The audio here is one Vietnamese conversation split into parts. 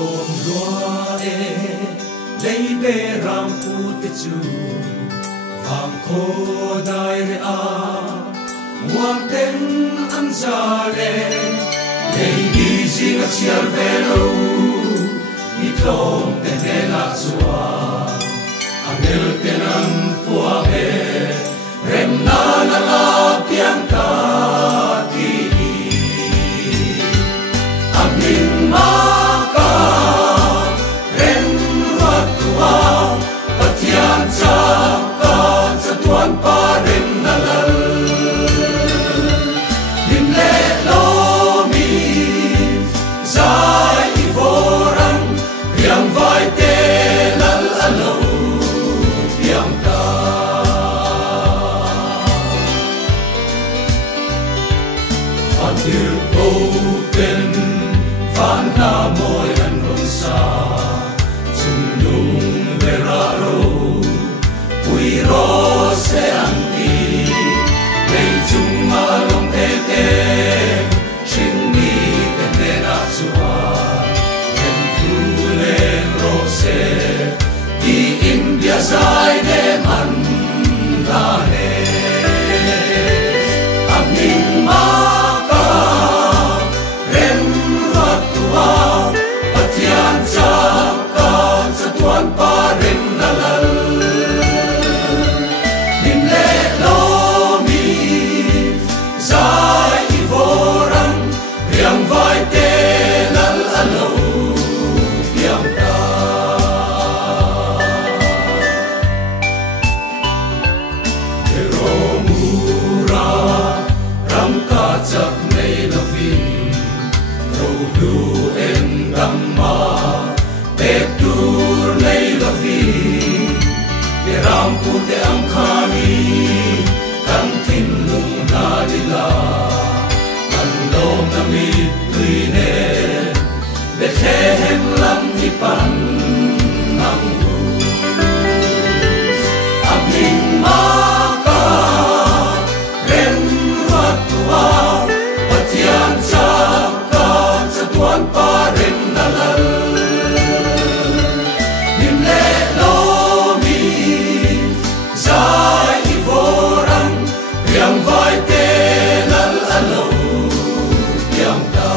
lom lua lấy bê ram pu te chu vang kho dai re a muang ten an za le lấy đi zing a chiar ve lo ni tlom te ne la chua angel ten an pua he rem na la la piang ta ti amin ma ka rem ra tua patian cha ka cha tuan pa rem na lal lim le lo mi zai i voran riang vai te lal alo piang ta Atil poten van na moi an hong sa chung lung le ra ro pui ro se an ti nei chung ma long te te shin mi te ne na chua em tu le ro se di in bia sai de man da ne amin ma chắc nay là vì đầu du em gam ma tép dur nay là vì để ram pu te am khani kan tin lung na đi la kan lom na mi tui ne để khe hem lam đi pan nang hu amin ma ka ren ra tua tuan pa ren na lal lim le lo mi zai i voran riang vai te lal alo piang ta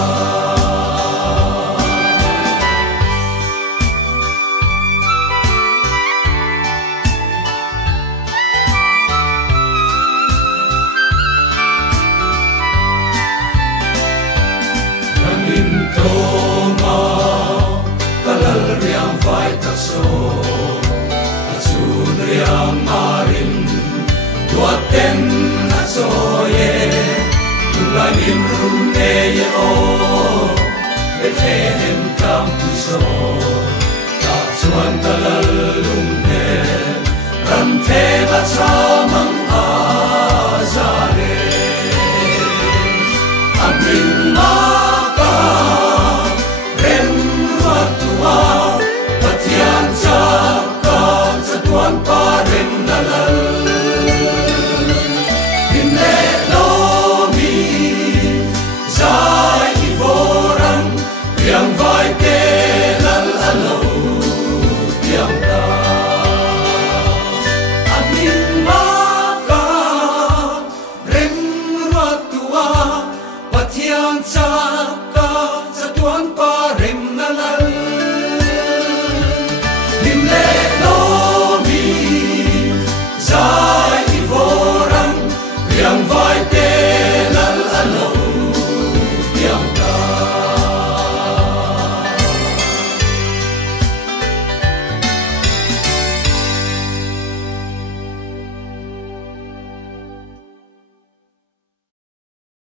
Toma kalal riang vai tak so achun riang marin duaten na so ye tulanin rum ne ye o bethen kam pu so ta chuan kalal lum ne ram the la cha mang